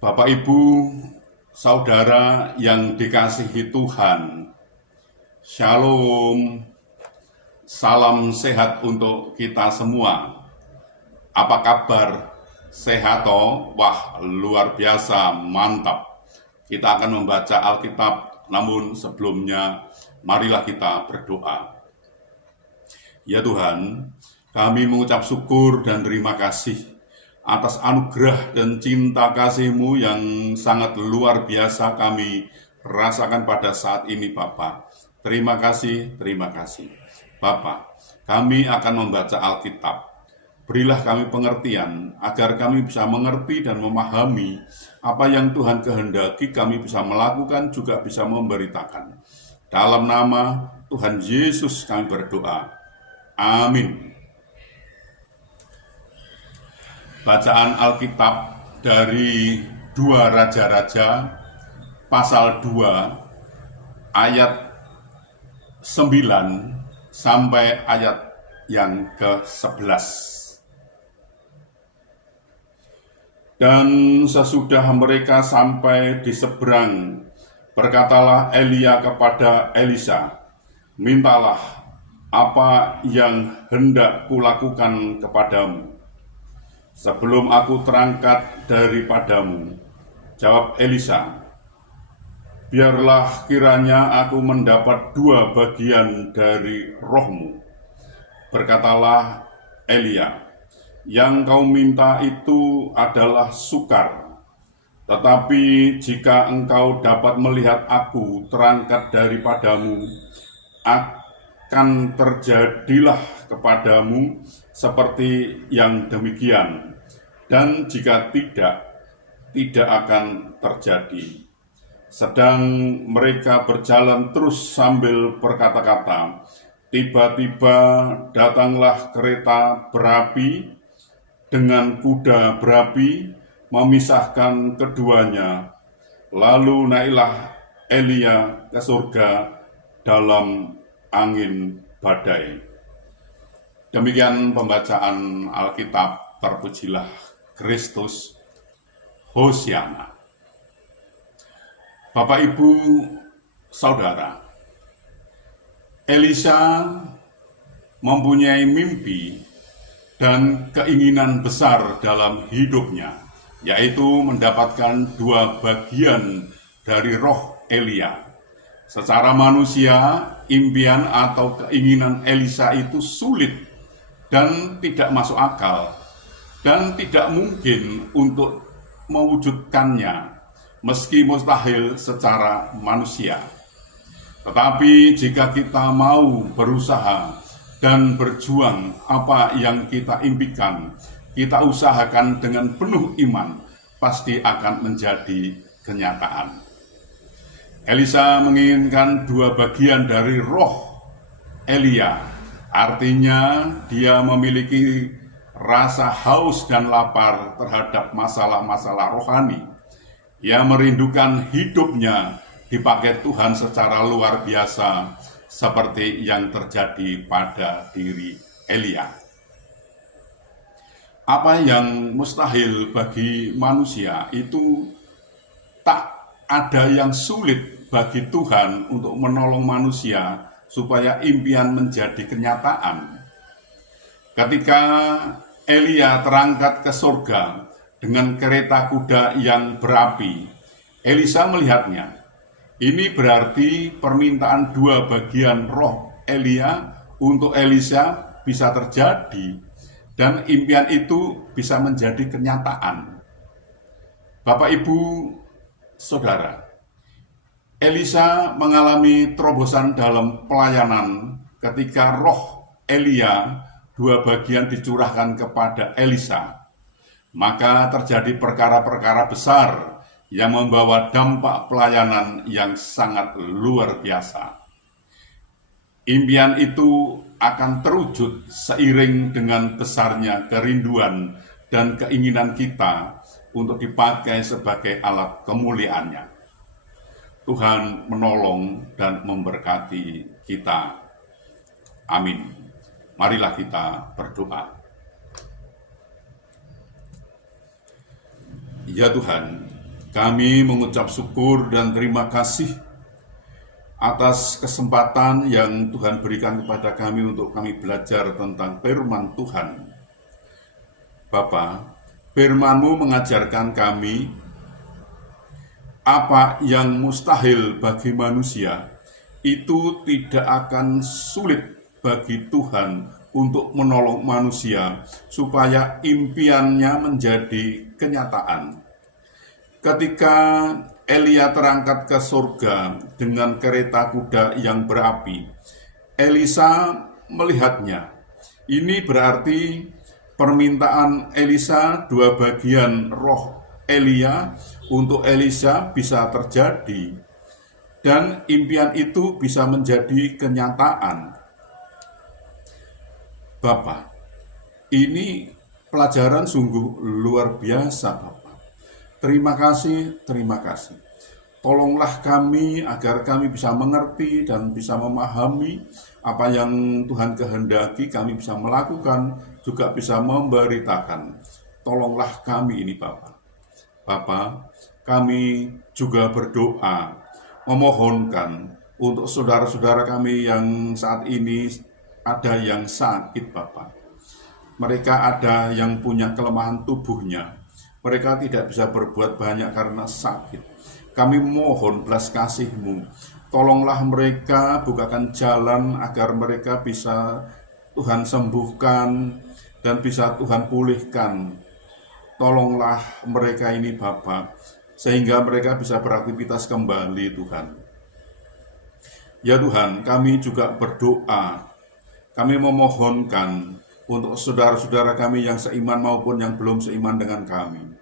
Bapak, Ibu, saudara yang dikasihi Tuhan, Shalom, salam sehat untuk kita semua. Apa kabar? Sehat toh? Wah, luar biasa, mantap. Kita akan membaca Alkitab, namun sebelumnya marilah kita berdoa. Ya Tuhan, kami mengucap syukur dan terima kasih atas anugerah dan cinta kasih-Mu yang sangat luar biasa kami rasakan pada saat ini, Bapa. Terima kasih, terima kasih. Bapa, kami akan membaca Alkitab. Berilah kami pengertian, agar kami bisa mengerti dan memahami apa yang Tuhan kehendaki kami bisa melakukan, juga bisa memberitakan. Dalam nama Tuhan Yesus kami berdoa. Amin. Bacaan Alkitab dari 2 Raja-Raja pasal 2 ayat 9 sampai ayat yang ke-11. Dan sesudah mereka sampai di seberang, berkatalah Elia kepada Elisa, "Mintalah apa yang hendak kulakukan kepadamu sebelum aku terangkat daripadamu." Jawab Elisa, "Biarlah kiranya aku mendapat 2 bagian dari rohmu." Berkatalah Elia, "Yang kau minta itu adalah sukar. Tetapi jika engkau dapat melihat aku terangkat daripadamu, akan terjadilah kepadamu seperti yang demikian. Dan jika tidak akan terjadi." Sedang mereka berjalan terus sambil berkata-kata, tiba-tiba datanglah kereta berapi dengan kuda berapi memisahkan keduanya. Lalu naiklah Elia ke surga dalam angin badai. Demikian pembacaan Alkitab. Terpujilah Kristus. Hosiana. Bapak, Ibu, saudara, Elisa mempunyai mimpi dan keinginan besar dalam hidupnya, yaitu mendapatkan 2 bagian dari roh Elia. Secara manusia, impian atau keinginan Elisa itu sulit dan tidak masuk akal, dan tidak mungkin untuk mewujudkannya, meski mustahil secara manusia. Tetapi jika kita mau berusaha dan berjuang apa yang kita impikan, kita usahakan dengan penuh iman, pasti akan menjadi kenyataan. Elisa menginginkan 2 bagian dari roh Elia. Artinya dia memiliki rasa haus dan lapar terhadap masalah-masalah rohani. Ia merindukan hidupnya dipakai Tuhan secara luar biasa, seperti yang terjadi pada diri Elia. Apa yang mustahil bagi manusia itu tak ada yang sulit bagi Tuhan untuk menolong manusia supaya impian menjadi kenyataan. Ketika Elia terangkat ke surga dengan kereta kuda yang berapi, Elisa melihatnya. Ini berarti permintaan 2 bagian roh Elia untuk Elisa bisa terjadi, dan impian itu bisa menjadi kenyataan. Bapak, Ibu, saudara, Elisa mengalami terobosan dalam pelayanan ketika roh Elia 2 bagian dicurahkan kepada Elisa. Maka terjadi perkara-perkara besar yang membawa dampak pelayanan yang sangat luar biasa. Impian itu akan terwujud seiring dengan besarnya kerinduan dan keinginan kita untuk dipakai sebagai alat kemuliaannya. Tuhan menolong dan memberkati kita. Amin. Marilah kita berdoa. Ya Tuhan, Kami mengucap syukur dan terima kasih atas kesempatan yang Tuhan berikan kepada kami untuk kami belajar tentang firman Tuhan. Bapa, firman-Mu mengajarkan kami apa yang mustahil bagi manusia, itu tidak akan sulit bagi Tuhan untuk menolong manusia supaya impiannya menjadi kenyataan. Ketika Elia terangkat ke surga dengan kereta kuda yang berapi, Elisa melihatnya. Ini berarti permintaan Elisa, 2 bagian roh Elia untuk Elisa bisa terjadi, dan impian itu bisa menjadi kenyataan. Bapak, ini pelajaran sungguh luar biasa, Bapak. Terima kasih. Tolonglah kami agar kami bisa mengerti dan bisa memahami apa yang Tuhan kehendaki, kami bisa melakukan, juga bisa memberitakan. Tolonglah kami ini, Bapak. Bapak, kami juga berdoa, memohonkan untuk saudara-saudara kami yang saat ini ada yang sakit, Bapak. Mereka ada yang punya kelemahan tubuhnya. Mereka tidak bisa berbuat banyak karena sakit. Kami mohon belas kasih-Mu. Tolonglah mereka, bukakan jalan agar mereka bisa Tuhan sembuhkan dan bisa Tuhan pulihkan. Tolonglah mereka ini, Bapa, sehingga mereka bisa beraktivitas kembali, Tuhan. Ya Tuhan, kami juga berdoa. Kami memohonkan untuk saudara-saudara kami yang seiman maupun yang belum seiman dengan kami.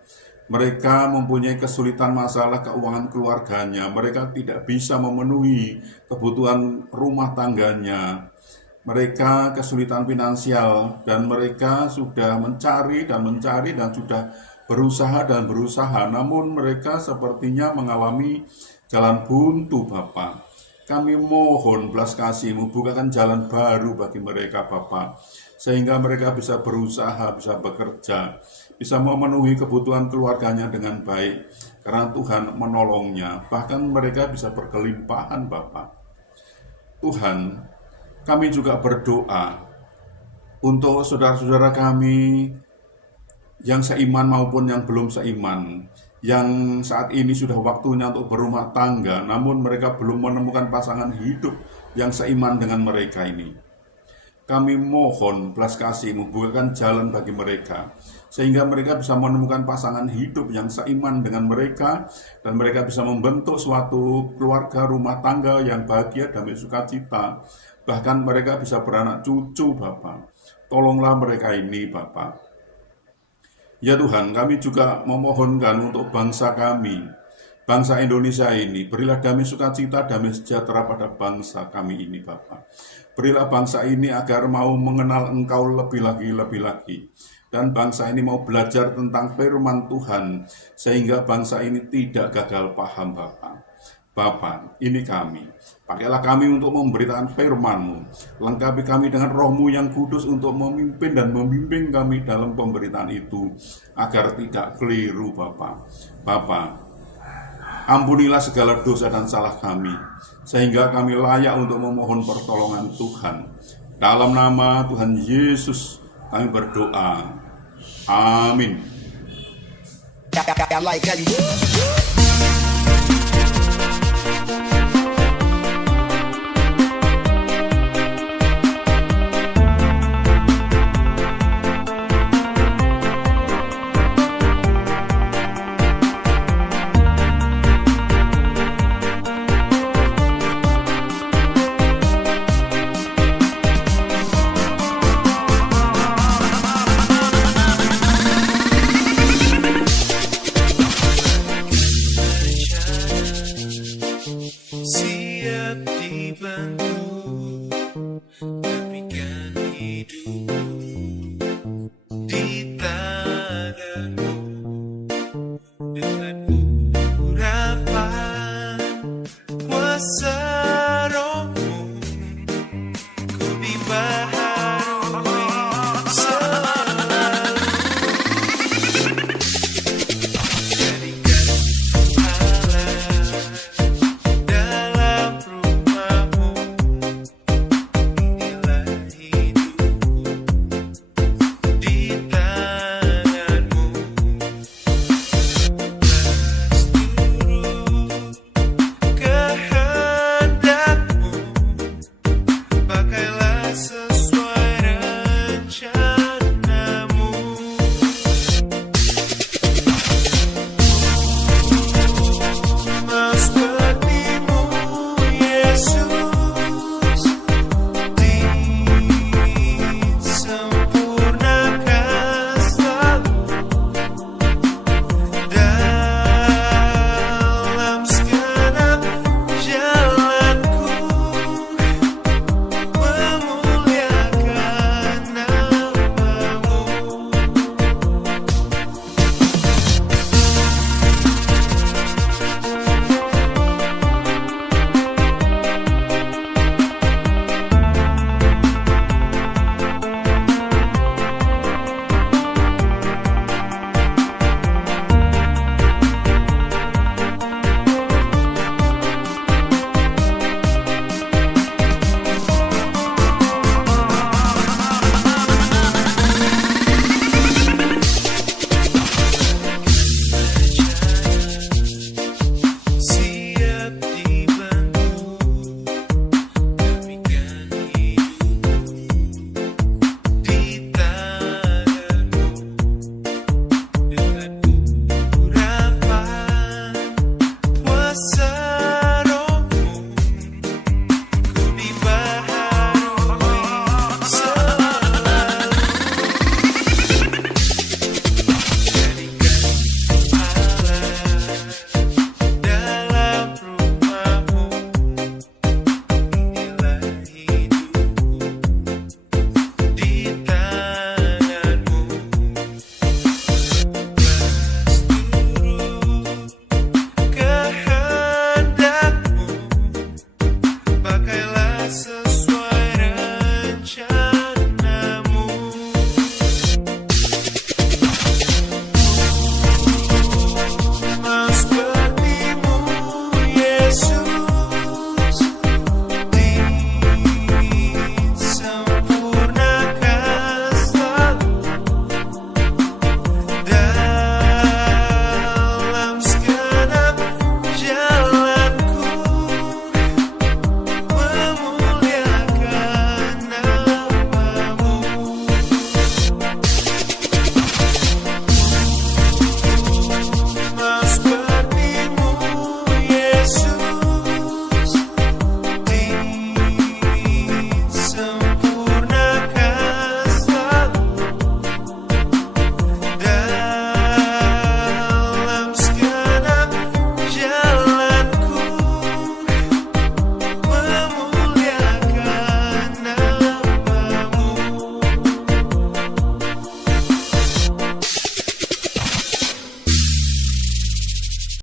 Mereka mempunyai kesulitan masalah keuangan keluarganya. Mereka tidak bisa memenuhi kebutuhan rumah tangganya. Mereka kesulitan finansial dan mereka sudah mencari dan sudah berusaha, namun mereka sepertinya mengalami jalan buntu, Bapa. Kami mohon belas kasih-Mu, bukakan jalan baru bagi mereka, Bapa, sehingga mereka bisa berusaha, bisa bekerja, bisa memenuhi kebutuhan keluarganya dengan baik, karena Tuhan menolongnya. Bahkan mereka bisa berkelimpahan, Bapa. Tuhan, kami juga berdoa untuk saudara-saudara kami yang seiman maupun yang belum seiman, yang saat ini sudah waktunya untuk berumah tangga, namun mereka belum menemukan pasangan hidup yang seiman dengan mereka ini. Kami mohon belas kasih-Mu, bukakan jalan bagi mereka, sehingga mereka bisa menemukan pasangan hidup yang seiman dengan mereka, dan mereka bisa membentuk suatu keluarga rumah tangga yang bahagia, damai, sukacita. Bahkan mereka bisa beranak cucu, Bapa. Tolonglah mereka ini, Bapa. Ya Tuhan, kami juga memohonkan untuk bangsa kami, bangsa Indonesia ini. Berilah damai sukacita, damai sejahtera pada bangsa kami ini, Bapa. Berilah bangsa ini agar mau mengenal Engkau lebih lagi. Dan bangsa ini mau belajar tentang firman Tuhan, sehingga bangsa ini tidak gagal paham, Bapa. Bapa, ini kami. Pakailah kami untuk memberitakan firman-Mu. Lengkapi kami dengan Roh-Mu yang kudus untuk memimpin dan membimbing kami dalam pemberitaan itu, agar tidak keliru, Bapa. Bapa, ampunilah segala dosa dan salah kami, sehingga kami layak untuk memohon pertolongan Tuhan. Dalam nama Tuhan Yesus kami berdoa. Amin.